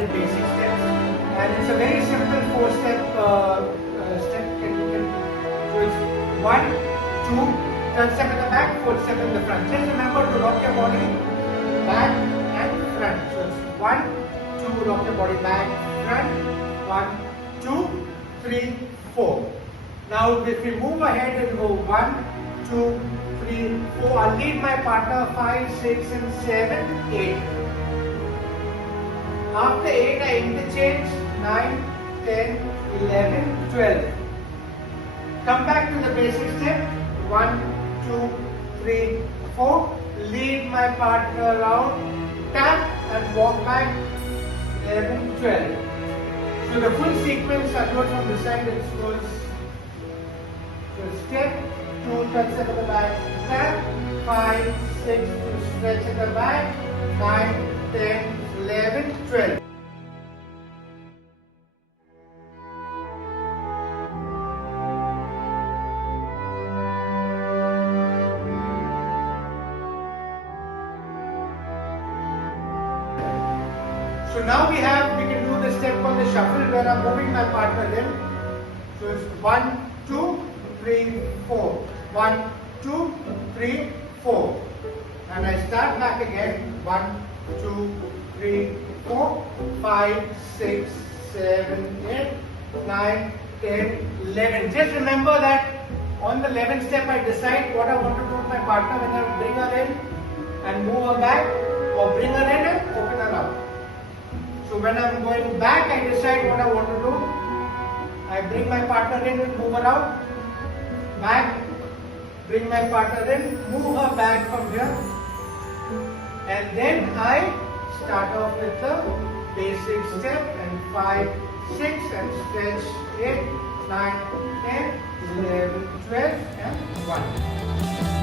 5 basic steps, and it's a very simple 4-step step. So it's 1, 2, third step in the back, fourth step in the front. Just remember to rock your body back and front. So it's 1, 2, rock your body back, front, 1, 2, 3, 4. Now if we move ahead and go 1, 2, 3, 4, I'll lead my partner 5, 6 and 7, 8. After 8 I interchange 9, 10, 11, 12. Come back to the basic step, 1, 2, 3, 4. Lead my partner around, tap and walk back, 11, 12. So the full sequence I do it from the side, it goes step, 2, touch at the back, tap, 5, 6, stretch at the back, 9, 10, 11, 12. So now we can do the step called the shuffle where I'm moving my partner in. So it's 1, 2, 3, 4. 1, 2, 3, 4. And I start back again. 1, 2, 3, 4, 5, 6, 7, 8, 9, 10, 11. Just remember that on the 11th step I decide what I want to do with my partner, when I bring her in and move her back, or bring her in and open her up. So when I'm going back, I decide what I want to do. I bring my partner in and move her out. Back, bring my partner in, move her back from here. And then I start off with the basic step and 5, 6 and stretch 8, 9, 10, 11, 12 and 1.